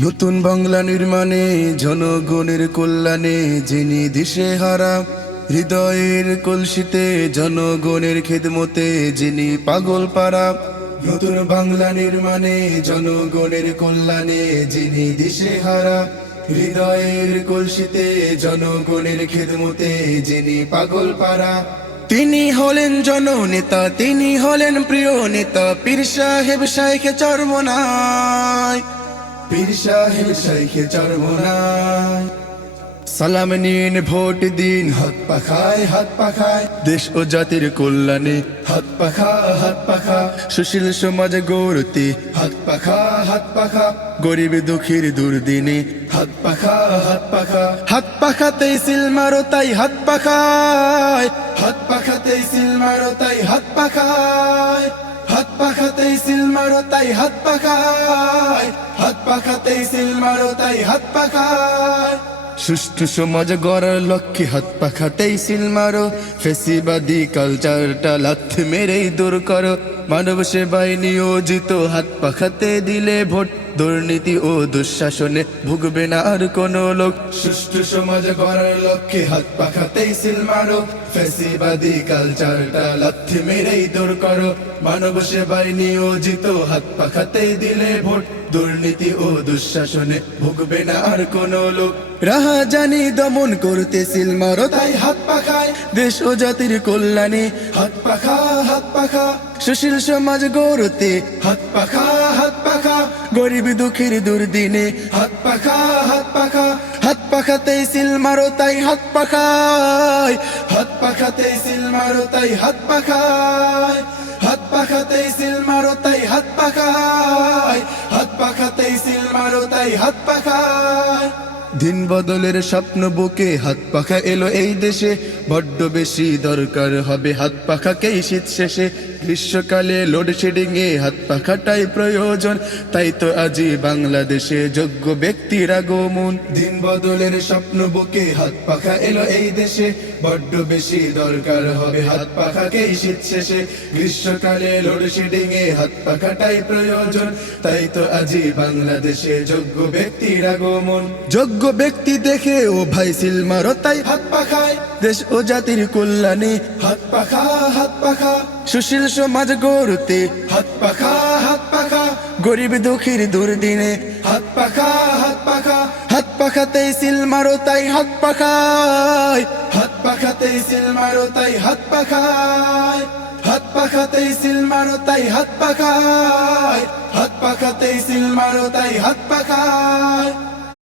নতুন বাংলা নির্মাণে জনগণের কল্যাণে যিনি দিশেহারা, হৃদয়ের কলসিতে জনগণের খেদমতে যিনি পাগল পারা। নতুন বাংলা নির্মাণে জনগণের কল্যাণে যিনি দিশেহারা, হৃদয়ের কলসিতে জনগণের খেদমতে যিনি পাগল পারা। তিনি হলেন জননেতা, তিনি হলেন প্রিয় নেতা, পীর সাহেব শাইখে চরমনাই, পীর সাহেব শাইখে চরমনাই। সালাম নিন, ভোট দিন, হাত পাখায় হাত পাখায়, দেশ ও জাতির কল্যাণে হাত পাখা হাত পাখা। সুশীল সমাজ গড়তে হাত পাখা হাত পাখা, গরিব দুঃখীর দুর্দিনে হাত পাখা হাত পাখা। হাত পাখাতেই সিল মারো তাই হাত পাখায়, হাত পাখাতেই সিল মারো তাই হাত পাখায়, হাত পাখাতেই সিল মারো তাই হাত পাখায়, হাত পাখাতেই সিল মারো তাই হাত পাখায়। সুষ্ঠু সমাজ গড়ার লক্ষ্যে হাত পাখাতেই সিল মারো, ফেসিবাদী কালচারটা লাথ মেরেই দূর করো। মানব সেবায় নিয়োজিত হাত পাখাতে দিলে ভোট, দুর্নীতি ও দুঃশাসনে ভুগবে না আর কোনো লোক। সুষ্ঠু সমাজ গড়ার লক্ষ্যে হাত পাখাতেই সিল মারো, ফেসিবাদী কালচারটা লাথ মেরেই দূর করো। মানব সেবায় নিয়োজিত হাত পাখাতেই দিলে ভোট, দুর্নীতি ও দুঃশাসনে ভুগবে না আর কোনো লোক। রাহাজানি দমন করতে সিল মারো তাই হাত পাখায়, দেশ ও জাতির কল্যাণে হাত পাখা হাত পাখা। সুশীল সমাজ গড়তে হাত পাখা হাত পাখা, গরিব দুঃখীর দুর্দিনে হাত পাখা হাত পাখা। হাত পাখাতেই সিল মারো তাই হাত পাখায়, হাত পাখাতেই সিল মারো তাই হাত পাখায়, হাত পাখাতেই সিল মারো তাই হাত পাখায়, হাত পাখাতেই সিল মারো তাই হাত পাখায়। দিন বদলের স্বপ্ন বুকে হাত পাখা এলো এই দেশে, বড্ড বেশি দরকার হবে হাত পাখাকেই শীত শেষে। গ্রীষ্মকালে লোডশেডিং এ হাত পাখাটাই প্রয়োজন, তাই তো আজই বাংলাদেশে যোগ্য ব্যক্তির আগমন। দিন বদলের স্বপ্ন বুকে হাত পাখা এলো এই দেশে, বড্ড বেশি দরকার হবে হাত পাখাকেই শীত শেষে। গ্রীষ্মকালে লোডশেডিং এ হাত পাখাটাই প্রয়োজন, তাই তো আজই বাংলাদেশে যোগ্য ব্যক্তির আগমন। যোগ্য ব্যক্তি দেখে ও ভাই সিল মারো তাই হাত পাখায়, দেশ ও জাতির কল্যাণে হাত পাখা হাত পাখা। সুশীল সমাজ গড়তে হাত পাখা হাত পাখা, গরিব দুঃখীর দুর্দিনে হাত পাখা হাত পাখা। হাত পাখাতেই সিল মারো তাই হাত পাখায়, হাত পাখাতেই সিল মারো তাই হাত পাখায়, হাত পাখাতেই সিল মারো তাই হাত পাখায়, হাত পাখাতেই সিল মারো তাই হাত পাখায়।